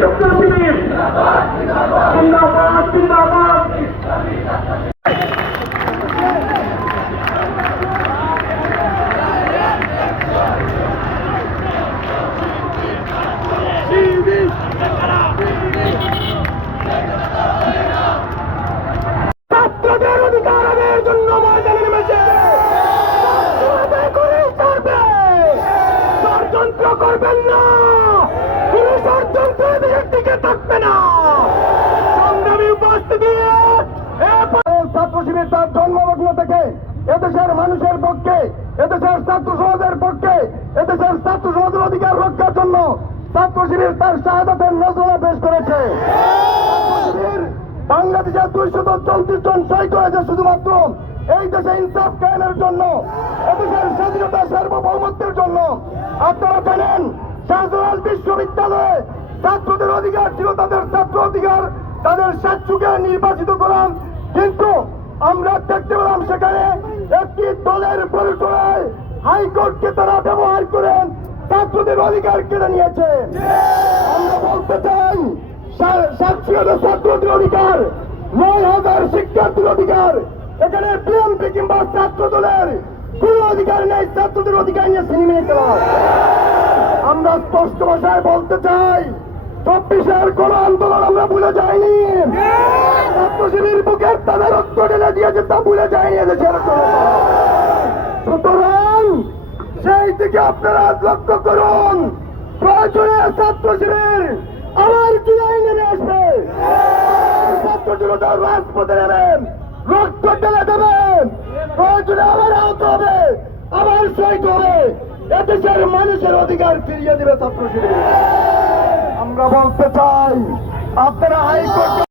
ছাত্র শিবির জিন্দাবাদ জিন্দাবাদ। ছাত্রদের অধিকার আদায়ের জন্য ময়দানে নেমেছে, ষড়যন্ত্র করবেন না, কোন ষড়যন্ত্র এদেশের দিকে থাকবে না। সংগ্রামী উপস্থিতি, ছাত্র শিবির তার জন্মলগ্ন থেকে এদেশের মানুষের পক্ষে, এদেশের ছাত্র সমাজের পক্ষে, এদেশের ছাত্র সমাজের অধিকার রক্ষার জন্য ছাত্র শিবির তার শাহাদাতের নজরানা পেশ করেছে। বাংলাদেশের 234 জন শহীদ হয়েছে শুধুমাত্র এই দেশে ইনসাফ কায়েমের জন্য, এদেশের স্বাধীনতা সার্বভৌমত্বের জন্য। আপনারা জানেন শাহজালাল বিশ্ববিদ্যালয়ে ছাত্রদের অধিকার ছিল তাদের ছাত্র অধিকার, তাদের স্বেচ্ছুকে নির্বাচিত করা, কিন্তু আমরা দেখতে পেলাম সেখানে একটি দলের পরিচয় হাইকোর্টকে তারা ব্যবহার করেন ছাত্রদের অধিকার কেড়ে নিয়েছে। আমরা বলতে চাই 700 ছাত্রদের অধিকার, 9,000 শিক্ষার্থীর অধিকার, এখানে বিএনপি কিংবা ছাত্র দলের কোন অধিকার নেই ছাত্রদের অধিকার নিয়ে সিনেমে খেলা। আমরা স্পষ্ট ভাষায় বলতে চাই 24-এর কোন আন্দোলন আমরা ভুলে যাইনি, ছাত্র শিবির বুকের তাদের রক্ত ঢেলে দিয়েছে তা ভুলে যায়নি এদেশের। সুতরাং সেই দিকে আপনারা লক্ষ্য করুন, প্রয়োজনে ছাত্র শিবির আবার কি নেমে আসবে, ছাত্র জনতা রাজপথে নেবেন, রক্ত ঢেলে দেবেন, প্রয়োজনে আবার আহত হবে, আবার শহীদ হবে, এদেশের মানুষের অধিকার ফিরিয়ে দেবে ছাত্র শিবির। আমরা বলতে চাই আপনারা হাইকোর্ট